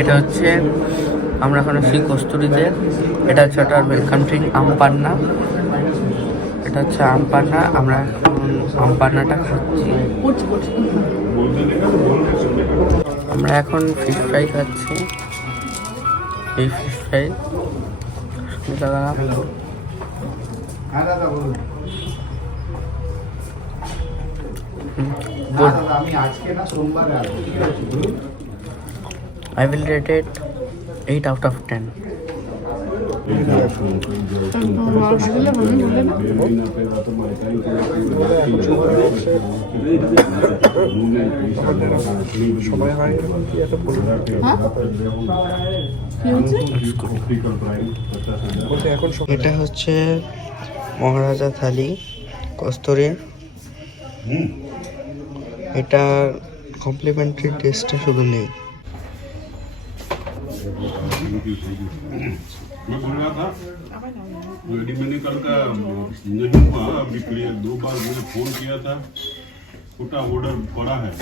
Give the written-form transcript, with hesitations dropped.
এটা হচ্ছে আমরা এখন আছি কস্তুরীতে। এটা হচ্ছে ওটার ওয়েলকাম ড্রিঙ্ক আমপান্না। এটা হচ্ছে আমপান্না। আমরা এখন আমপান্নাটা খাচ্ছি। আমরা এখন ফিশ ফ্রাই খাচ্ছি। এই fish fry I will rate it 8 out of 10. এটা হচ্ছে মহারাজা থালি কস্তুরী। এটা কমপ্লিমেন্টারি টেস্টে শুধু নেই। मैं बोल रहा था रेडी मैंने कल का नहीं हुआ अभी क्लियर 2 बार मैंने फोन किया था छोटा ऑर्डर पड़ा है